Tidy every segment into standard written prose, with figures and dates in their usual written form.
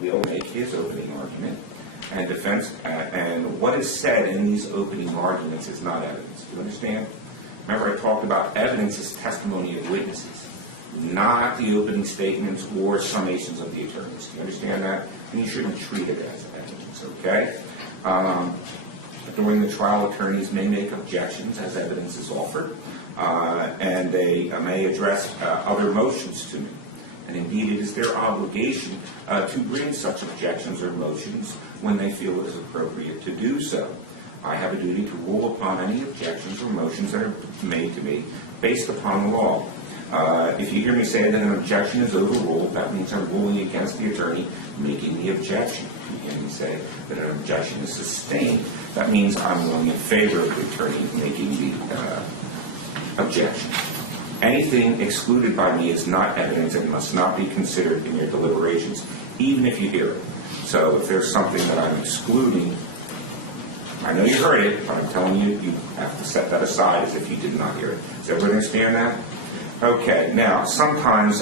will make his opening argument, and defense, and what is said in these opening arguments is not evidence. Do you understand? Remember, I talked about evidence as testimony of witnesses, not the opening statements or summations of the attorneys. Do you understand that? And you shouldn't treat it as evidence, okay? During the trial, attorneys may make objections as evidence is offered, and they may address other motions to me. And indeed, it is their obligation to bring such objections or motions when they feel it is appropriate to do so. I have a duty to rule upon any objections or motions that are made to me based upon the law. If you hear me say that an objection is overruled, that means I'm ruling against the attorney making the objection. If you hear me say that an objection is sustained, that means I'm ruling in favor of the attorney making the objection. Anything excluded by me is not evidence and must not be considered in your deliberations, even if you hear it. So if there's something that I'm excluding, I know you heard it, but I'm telling you, you have to set that aside as if you did not hear it. Does everybody understand that? Okay, now, sometimes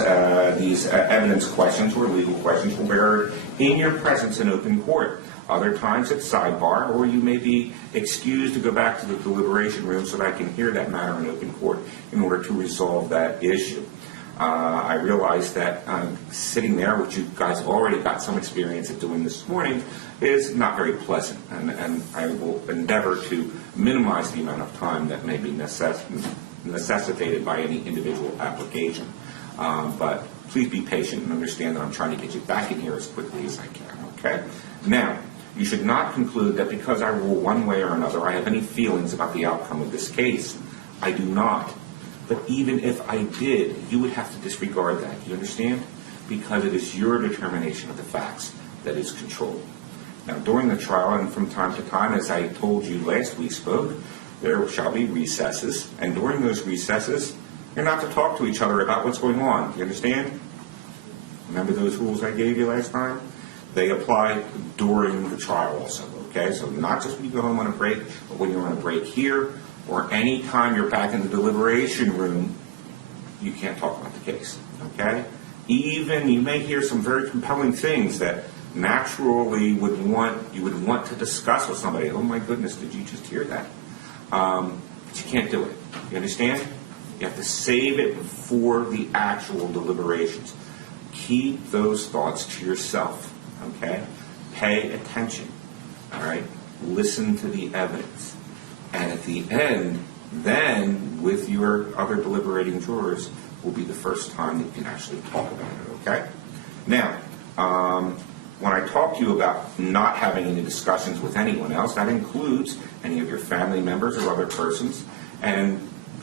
these evidence questions or legal questions will be heard in your presence in open court. Other times it's sidebar, or you may be excused to go back to the deliberation room so that I can hear that matter in open court in order to resolve that issue. I realize that sitting there, which you guys have already got some experience of doing this morning, is not very pleasant, and I will endeavor to minimize the amount of time that may be necessitated by any individual application. But please be patient and understand that I'm trying to get you back in here as quickly as I can, okay? Now, you should not conclude that because I rule one way or another, I have any feelings about the outcome of this case. I do not. But even if I did, you would have to disregard that. Do you understand? Because it is your determination of the facts that is controlled. Now, during the trial and from time to time, as I told you last we spoke, there shall be recesses. And during those recesses, you're not to talk to each other about what's going on. Do you understand? Remember those rules I gave you last time? They apply during the trial also, okay? So not just when you go home on a break, but when you're on a break here, or any time you're back in the deliberation room, you can't talk about the case, okay? Even you may hear some very compelling things that naturally you would want to discuss with somebody. Oh my goodness, did you just hear that? But you can't do it. You understand? You have to save it for the actual deliberations. Keep those thoughts to yourself, okay? Pay attention, all right? Listen to the evidence. And at the end, then, with your other deliberating jurors, will be the first time that you can actually talk about it, okay? Now, when I talk to you about not having any discussions with anyone else, that includes any of your family members or other persons, and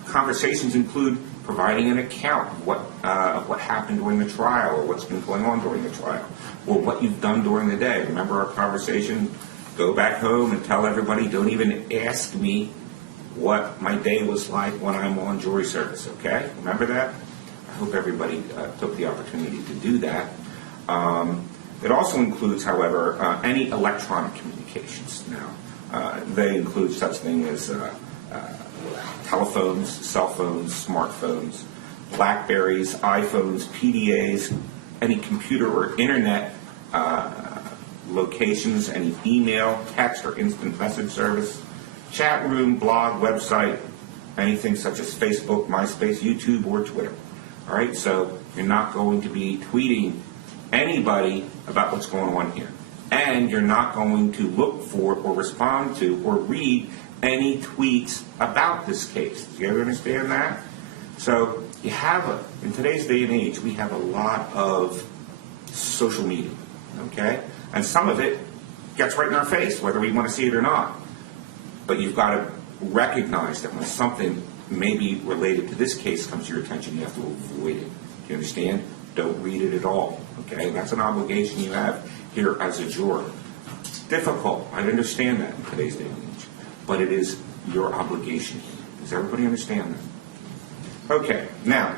conversations include providing an account of what happened during the trial, or what's been going on during the trial, or what you've done during the day. Remember our conversation? Go back home and tell everybody, don't even ask me what my day was like when I'm on jury service, okay? Remember that? I hope everybody took the opportunity to do that. It also includes, however, any electronic communications now. They include such things as telephones, cell phones, smartphones, Blackberries, iPhones, PDAs, any computer or internet locations, any email, text, or instant message service, chat room, blog, website, anything such as Facebook, MySpace, YouTube, or Twitter. All right, so you're not going to be tweeting anybody about what's going on here. And you're not going to look for or respond to or read any tweets about this case. Do you ever understand that? So you have, in today's day and age, we have a lot of social media, okay? And some of it gets right in our face, whether we want to see it or not. But you've got to recognize that when something maybe related to this case comes to your attention, you have to avoid it. Do you understand? Don't read it at all, okay? That's an obligation you have here as a juror. It's difficult. I understand that in today's day and age. But it is your obligation. Does everybody understand that? Okay, now,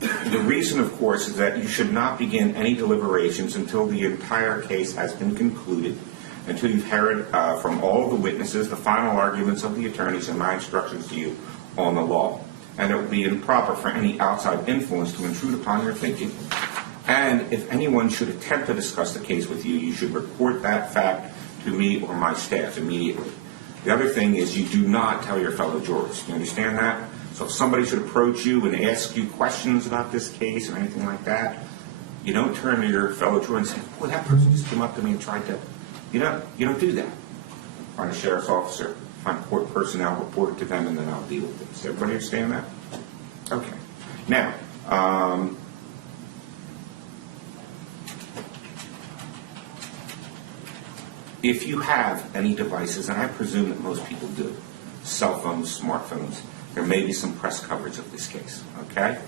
the reason, of course, is that you should not begin any deliberations until the entire case has been concluded, until you've heard from all of the witnesses the final arguments of the attorneys and my instructions to you on the law. And it would be improper for any outside influence to intrude upon your thinking And if anyone should attempt to discuss the case with you, you should report that fact to me or my staff immediately. The other thing is you do not tell your fellow jurors. You understand that? So if somebody should approach you and ask you questions about this case or anything like that, you don't turn to your fellow juror and say, "Boy, that person just came up to me and tried to," you don't do that. Find a sheriff's officer, find court personnel, report it to them, and then I'll deal with it. Does everybody understand that? Okay. Now, if you have any devices, and I presume that most people do, cell phones, smartphones, there may be some press coverage of this case, okay?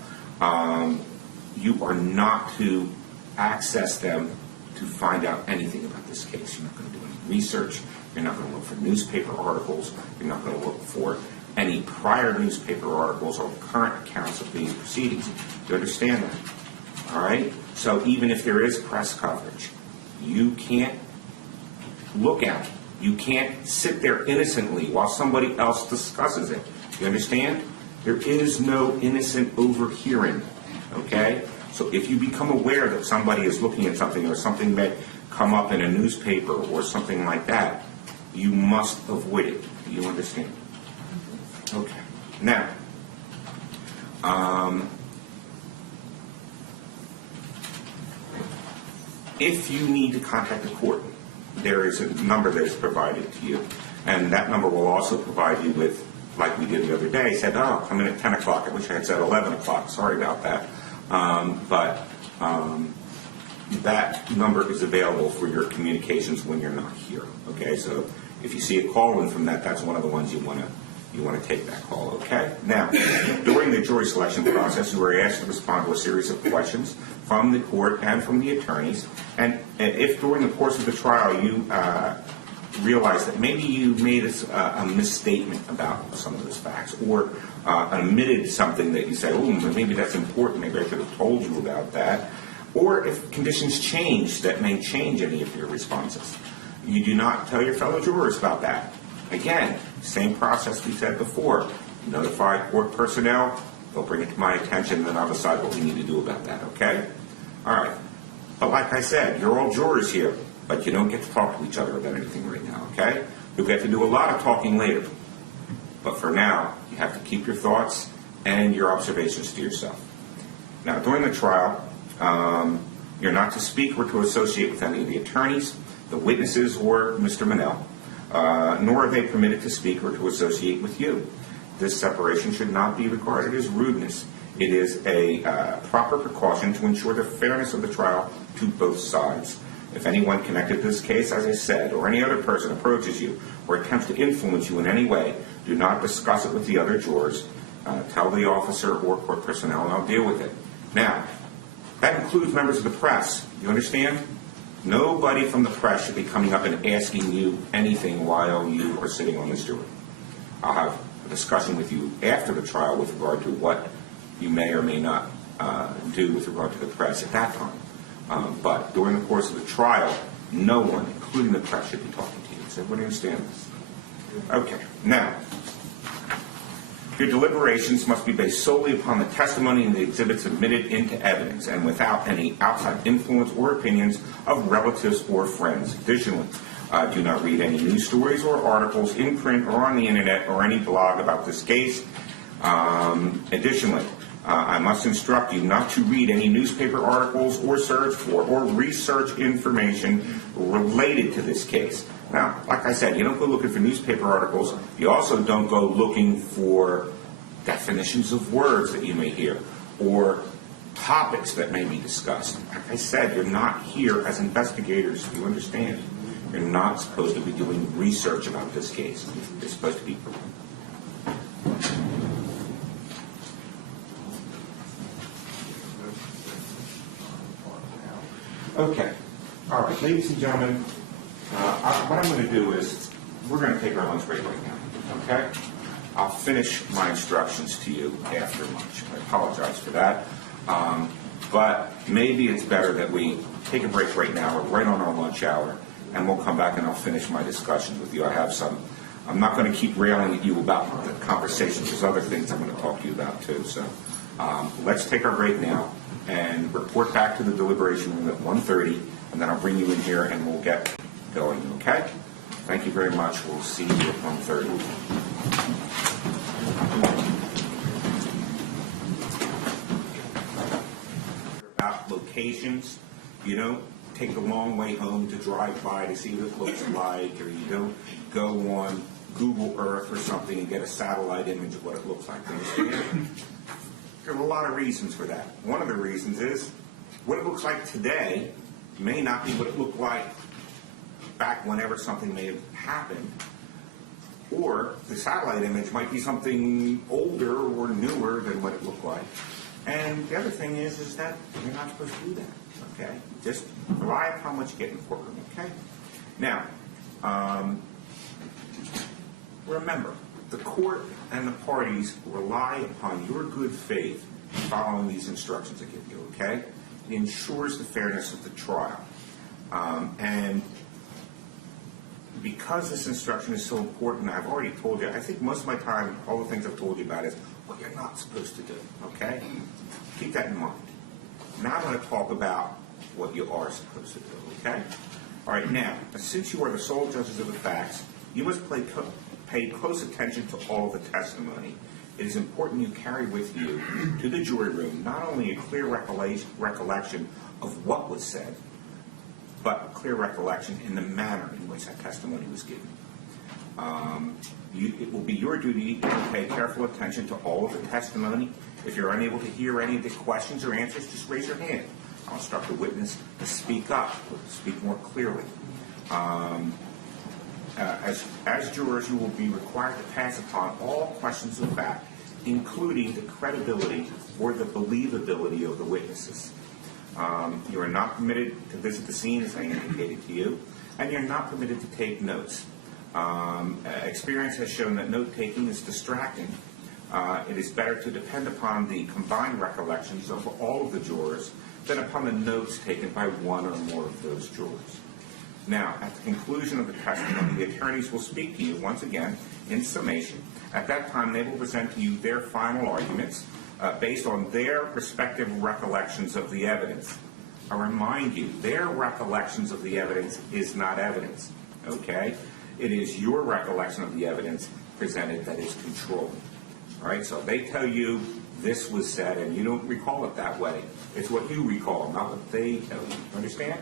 You are not to access them to find out anything about this case. You're not going to do any research. You're not going to look for newspaper articles. You're not going to look for any prior newspaper articles or current accounts of these proceedings. Do you understand that? All right? So even if there is press coverage, you can't look at it. You can't sit there innocently while somebody else discusses it. You understand? There is no innocent overhearing, okay? So if you become aware that somebody is looking at something or something may come up in a newspaper or something like that, you must avoid it. Do you understand? Okay. Now, if you need to contact the court, there is a number that is provided to you, and that number will also provide you with, like we did the other day, said, "Oh, come in at 10 o'clock. I wish I had said 11 o'clock. Sorry about that." But that number is available for your communications when you're not here. Okay, so if you see a call in from that, that's one of the ones you want to take that call. Okay. Now, during the jury selection process, you are asked to respond to a series of questions from the court and from the attorneys. And if during the course of the trial you realize that maybe you made a misstatement about some of those facts, or omitted something that you say, "Oh, maybe that's important, maybe I should have told you about that," or if conditions change that may change any of your responses, you do not tell your fellow jurors about that. Again, same process we said before. Notify court personnel, they'll bring it to my attention, then I'll decide what we need to do about that, okay? All right. But like I said, you're all jurors here, but you don't get to talk to each other about anything right now, okay? You'll get to do a lot of talking later. But for now, you have to keep your thoughts and your observations to yourself. Now, during the trial, you're not to speak or to associate with any of the attorneys, the witnesses, or Mr. Monell, nor are they permitted to speak or to associate with you. This separation should not be regarded as rudeness. It is a proper precaution to ensure the fairness of the trial to both sides. If anyone connected to this case, as I said, or any other person approaches you or attempts to influence you in any way, do not discuss it with the other jurors. Tell the officer or court personnel, and I'll deal with it. Now, that includes members of the press. You understand? Nobody from the press should be coming up and asking you anything while you are sitting on this jury. I'll have a discussion with you after the trial with regard to what you may or may not do with regard to the press at that time. But during the course of the trial, no one, including the press, should be talking to you. Does everybody understand this? Okay. Now, your deliberations must be based solely upon the testimony and the exhibits admitted into evidence and without any outside influence or opinions of relatives or friends. Additionally, do not read any news stories or articles in print or on the internet or any blog about this case. Additionally, I must instruct you not to read any newspaper articles or search for or research information related to this case. Now, like I said, you don't go looking for newspaper articles. You also don't go looking for definitions of words that you may hear or topics that may be discussed. Like I said, you're not here as investigators. You understand? You're not supposed to be doing research about this case. You're supposed to be... Okay. All right, ladies and gentlemen, what I'm going to do is we're going to take our lunch break right now, okay? I'll finish my instructions to you after lunch. I apologize for that. But maybe it's better that we take a break right now. We're right on our lunch hour, and we'll come back and I'll finish my discussions with you. I'm not going to keep railing at you about the conversations. There's other things I'm going to talk to you about too. So let's take our break now. and report back to the deliberation room at 1:30, and then I'll bring you in here and we'll get going, okay? Thank you very much. We'll see you at 1:30. About locations, you don't take the long way home to drive by to see what it looks like, or you don't go on Google Earth or something and get a satellite image of what it looks like. Understand? There are a lot of reasons for that. One of the reasons is what it looks like today may not be what it looked like back whenever something may have happened, or the satellite image might be something older or newer than what it looked like. And the other thing is that you're not supposed to do that, okay? Just rely upon what you get in the courtroom, okay? Now, remember, the court and the parties rely upon your good faith in following these instructions I give you, okay? It ensures the fairness of the trial. And because this instruction is so important, I've already told you, I think most of my time, all the things I've told you about is what you're not supposed to do, okay? Keep that in mind. Now I'm going to talk about what you are supposed to do, okay? All right, now, since you are the sole judges of the facts, you must pay close attention to all the testimony. It is important you carry with you to the jury room not only a clear recollection of what was said, but a clear recollection in the manner in which that testimony was given. It will be your duty to pay careful attention to all of the testimony. If you're unable to hear any of the questions or answers, just raise your hand. I'll instruct the witness to speak up, speak more clearly. As jurors, you will be required to pass upon all questions of fact, including the credibility or the believability of the witnesses. You are not permitted to visit the scene, as I indicated to you, and you're not permitted to take notes. Experience has shown that note-taking is distracting. It is better to depend upon the combined recollections of all of the jurors than upon the notes taken by one or more of those jurors. Now, at the conclusion of the testimony, the attorneys will speak to you once again in summation. At that time, they will present to you their final arguments based on their respective recollections of the evidence. I remind you, their recollections of the evidence is not evidence, okay? It is your recollection of the evidence presented that is controlling. All right, so they tell you this was said and you don't recall it that way. It's what you recall, not what they tell you. Understand?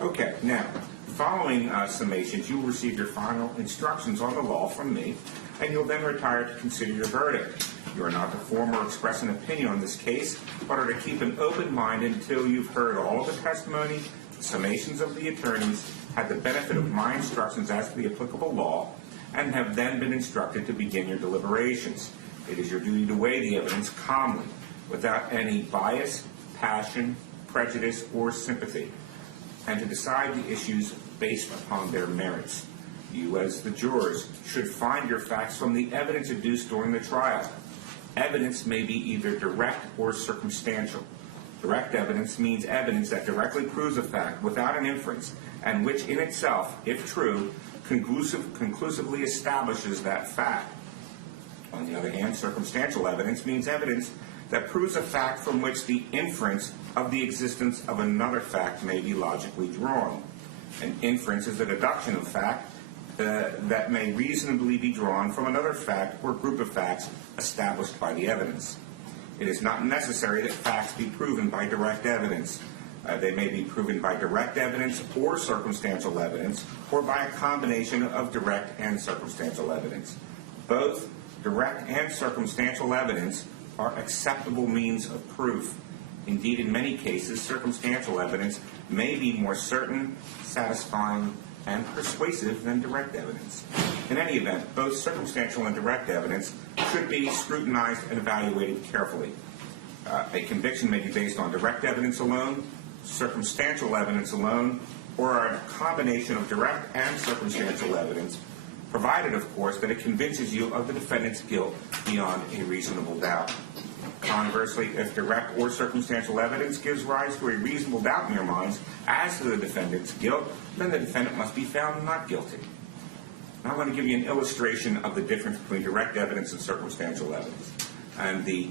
Okay, now, following summations, you will receive your final instructions on the law from me, and you'll then retire to consider your verdict. You are not to form or express an opinion on this case, but are to keep an open mind until you've heard all of the testimony, the summations of the attorneys, had the benefit of my instructions as to the applicable law, and have then been instructed to begin your deliberations. It is your duty to weigh the evidence calmly, without any bias, passion, prejudice, or sympathy, and to decide the issues based upon their merits. You, as the jurors, should find your facts from the evidence adduced during the trial. Evidence may be either direct or circumstantial. Direct evidence means evidence that directly proves a fact without an inference, and which in itself, if true, conclusively establishes that fact. On the other hand, circumstantial evidence means evidence that proves a fact from which the inference of the existence of another fact may be logically drawn. An inference is a deduction of fact that may reasonably be drawn from another fact or group of facts established by the evidence. It is not necessary that facts be proven by direct evidence. They may be proven by direct evidence or circumstantial evidence, or by a combination of direct and circumstantial evidence. Both direct and circumstantial evidence are acceptable means of proof. Indeed, in many cases, circumstantial evidence may be more certain, satisfying, and persuasive than direct evidence. In any event, both circumstantial and direct evidence should be scrutinized and evaluated carefully. A conviction may be based on direct evidence alone, circumstantial evidence alone, or a combination of direct and circumstantial evidence, provided, of course, that it convinces you of the defendant's guilt beyond a reasonable doubt. Conversely, if direct or circumstantial evidence gives rise to a reasonable doubt in your minds as to the defendant's guilt, then the defendant must be found not guilty. Now I'm going to give you an illustration of the difference between direct evidence and circumstantial evidence. And the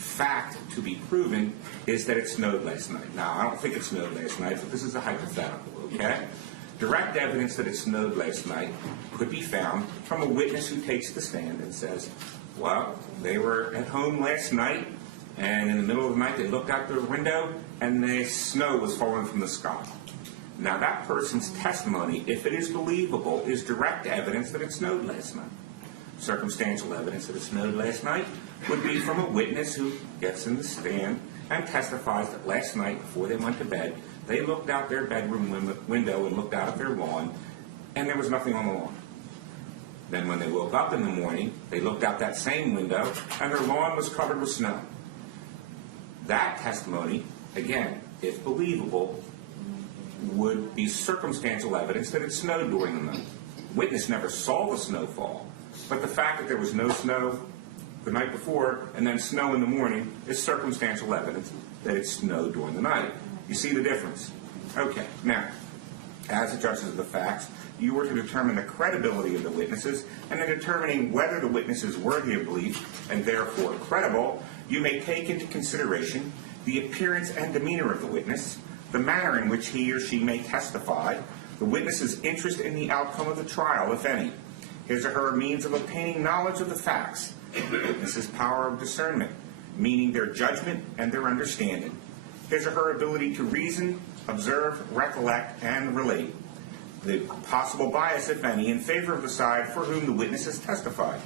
fact to be proven is that it snowed last night. Now, I don't think it snowed last night, but this is a hypothetical, okay? Direct evidence that it snowed last night could be found from a witness who takes the stand and says, well, they were at home last night, and in the middle of the night they looked out their window, and the snow was falling from the sky. Now, that person's testimony, if it is believable, is direct evidence that it snowed last night. Circumstantial evidence that it snowed last night would be from a witness who gets in the stand and testifies that last night, before they went to bed, they looked out their bedroom window and looked out at their lawn, and there was nothing on the lawn. Then when they woke up in the morning, they looked out that same window, and their lawn was covered with snow. That testimony, again, if believable, would be circumstantial evidence that it snowed during the night. Witness never saw the snowfall, but the fact that there was no snow the night before and then snow in the morning is circumstantial evidence that it snowed during the night. You see the difference? Okay, now, as the judges of the facts, you were to determine the credibility of the witnesses, and in determining whether the witness is worthy of belief and therefore credible, you may take into consideration the appearance and demeanor of the witness, the manner in which he or she may testify, the witness's interest in the outcome of the trial, if any, his or her means of obtaining knowledge of the facts, the witness's power of discernment, meaning their judgment and their understanding, his or her ability to reason, observe, recollect, and relate, the possible bias, if any, in favor of the side for whom the witness has testified,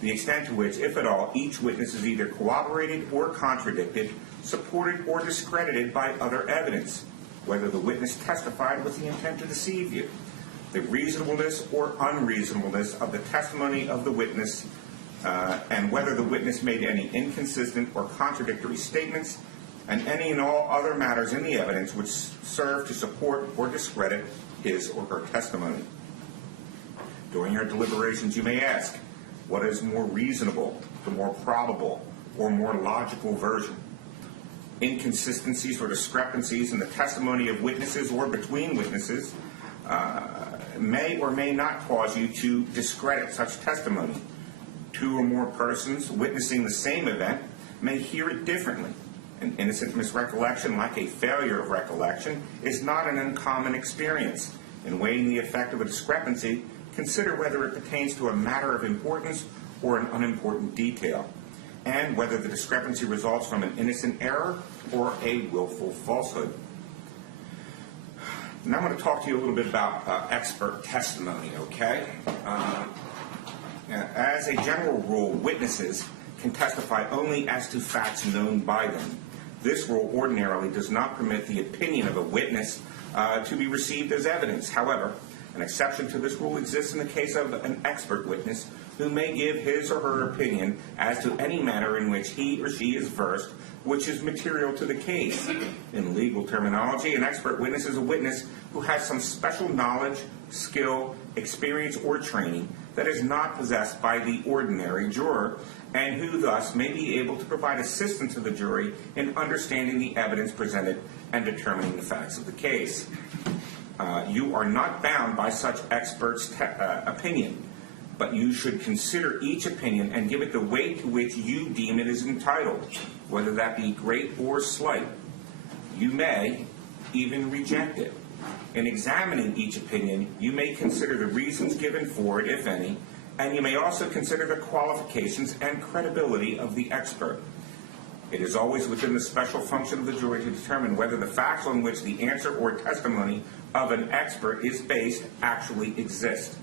the extent to which, if at all, each witness is either corroborated or contradicted, supported or discredited by other evidence, whether the witness testified with the intent to deceive you, the reasonableness or unreasonableness of the testimony of the witness, and whether the witness made any inconsistent or contradictory statements, and any and all other matters in the evidence which serve to support or discredit his or her testimony. During your deliberations, you may ask, what is more reasonable, the more probable, or more logical version? Inconsistencies or discrepancies in the testimony of witnesses or between witnesses may or may not cause you to discredit such testimony. Two or more persons witnessing the same event may hear it differently. An innocent misrecollection, like a failure of recollection, is not an uncommon experience. In weighing the effect of a discrepancy, consider whether it pertains to a matter of importance or an unimportant detail, and whether the discrepancy results from an innocent error or a willful falsehood. Now I'm going to talk to you a little bit about expert testimony, okay? As a general rule, witnesses can testify only as to facts known by them. This rule ordinarily does not permit the opinion of a witness to be received as evidence. However, an exception to this rule exists in the case of an expert witness who may give his or her opinion as to any matter in which he or she is versed, which is material to the case. In legal terminology, an expert witness is a witness who has some special knowledge, skill, experience, or training that is not possessed by the ordinary juror, and who thus may be able to provide assistance to the jury in understanding the evidence presented and determining the facts of the case. You are not bound by such experts' opinion, but you should consider each opinion and give it the weight to which you deem it is entitled, whether that be great or slight. You may even reject it. In examining each opinion, you may consider the reasons given for it, if any, and you may also consider the qualifications and credibility of the expert. It is always within the special function of the jury to determine whether the facts on which the answer or testimony of an expert is based actually exist.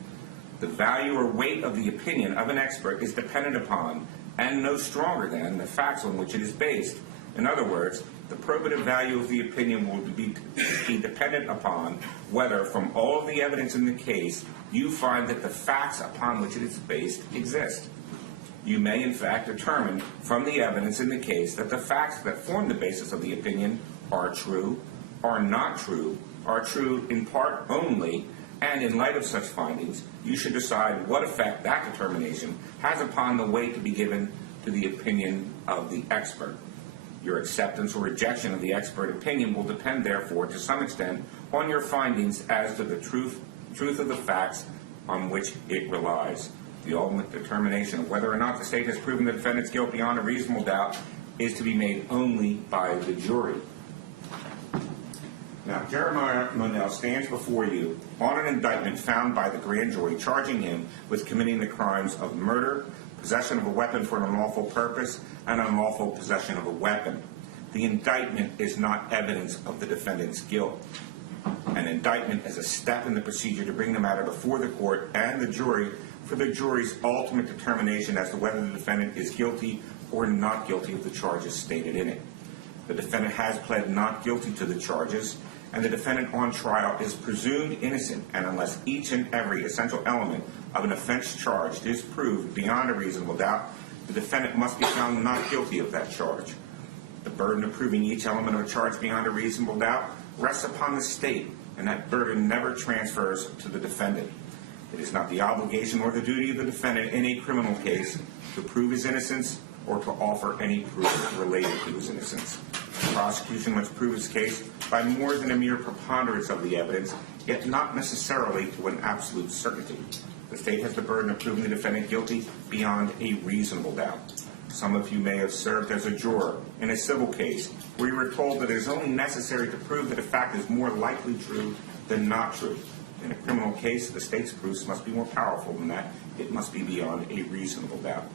The value or weight of the opinion of an expert is dependent upon, and no stronger than, the facts on which it is based. In other words, the probative value of the opinion will be dependent upon whether, from all of the evidence in the case, you find that the facts upon which it is based exist. You may, in fact, determine from the evidence in the case that the facts that form the basis of the opinion are true, are not true, are true in part only, and in light of such findings, you should decide what effect that determination has upon the weight to be given to the opinion of the expert. Your acceptance or rejection of the expert opinion will depend, therefore, to some extent, on your findings as to the truth of the facts on which it relies. The ultimate determination of whether or not the state has proven the defendant's guilt beyond a reasonable doubt is to be made only by the jury. Now, Jeremiah Monell stands before you on an indictment found by the grand jury charging him with committing the crimes of murder, possession of a weapon for an unlawful purpose, and unlawful possession of a weapon. The indictment is not evidence of the defendant's guilt. An indictment is a step in the procedure to bring the matter before the court and the jury for the jury's ultimate determination as to whether the defendant is guilty or not guilty of the charges stated in it. The defendant has pled not guilty to the charges, and the defendant on trial is presumed innocent, and unless each and every essential element of an offense charged is proved beyond a reasonable doubt, the defendant must be found not guilty of that charge. The burden of proving each element of a charge beyond a reasonable doubt rests upon the state, and that burden never transfers to the defendant. It is not the obligation or the duty of the defendant in a criminal case to prove his innocence or to offer any proof related to his innocence. The prosecution must prove its case by more than a mere preponderance of the evidence, yet not necessarily to an absolute certainty. The state has the burden of proving the defendant guilty beyond a reasonable doubt. Some of you may have served as a juror in a civil case where you were told that it is only necessary to prove that a fact is more likely true than not true. In a criminal case, the state's proofs must be more powerful than that. It must be beyond a reasonable doubt.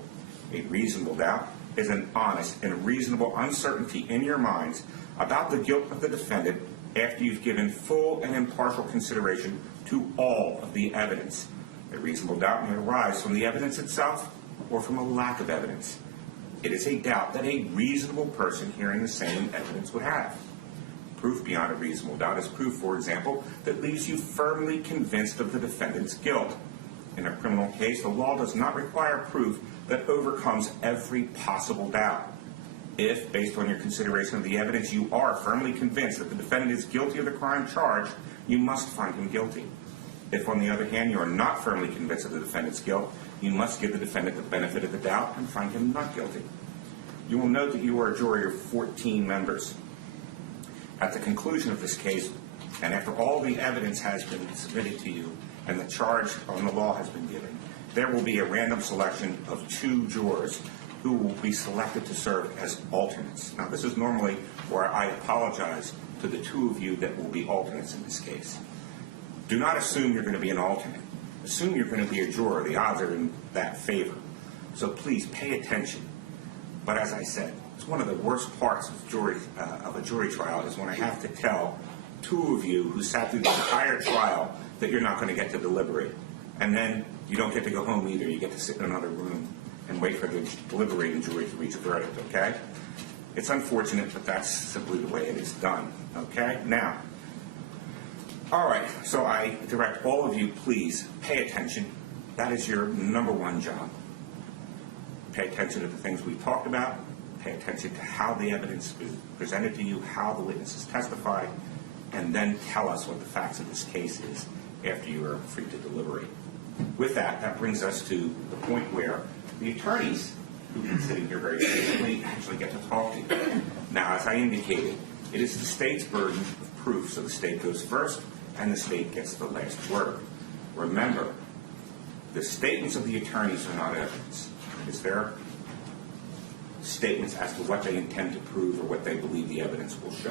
A reasonable doubt is an honest and reasonable uncertainty in your minds about the guilt of the defendant after you've given full and impartial consideration to all of the evidence. A reasonable doubt may arise from the evidence itself or from a lack of evidence. It is a doubt that a reasonable person hearing the same evidence would have. Proof beyond a reasonable doubt is proof, for example, that leaves you firmly convinced of the defendant's guilt. In a criminal case, the law does not require proof that overcomes every possible doubt. If, based on your consideration of the evidence, you are firmly convinced that the defendant is guilty of the crime charged, you must find him guilty. If, on the other hand, you are not firmly convinced of the defendant's guilt, you must give the defendant the benefit of the doubt and find him not guilty. You will note that you are a jury of 14 members. At the conclusion of this case, and after all the evidence has been submitted to you and the charge on the law has been given, there will be a random selection of 2 jurors who will be selected to serve as alternates. Now, this is normally where I apologize to the 2 of you that will be alternates in this case. Do not assume you're going to be an alternate. Assume you're going to be a juror. The odds are in that favor. So please pay attention. But as I said, it's one of the worst parts of a jury trial is when I have to tell 2 of you who sat through the entire trial that you're not going to get to deliberate. And then you don't get to go home either. You get to sit in another room and wait for the deliberating jury to reach a verdict, okay? It's unfortunate, but that's simply the way it is done, okay? Now, all right, so I direct all of you, please pay attention. That is your number 1 job. Pay attention to the things we talked about. Pay attention to how the evidence is presented to you, how the witnesses testified, and then tell us what the facts of this case is after you are free to deliberate. With that, that brings us to the point where the attorneys who've been sitting here very patiently actually get to talk to you. Now, as I indicated, it is the state's burden of proof, so the state goes first, and the state gets the last word. Remember, the statements of the attorneys are not evidence. It's their statements as to what they intend to prove or what they believe the evidence will show.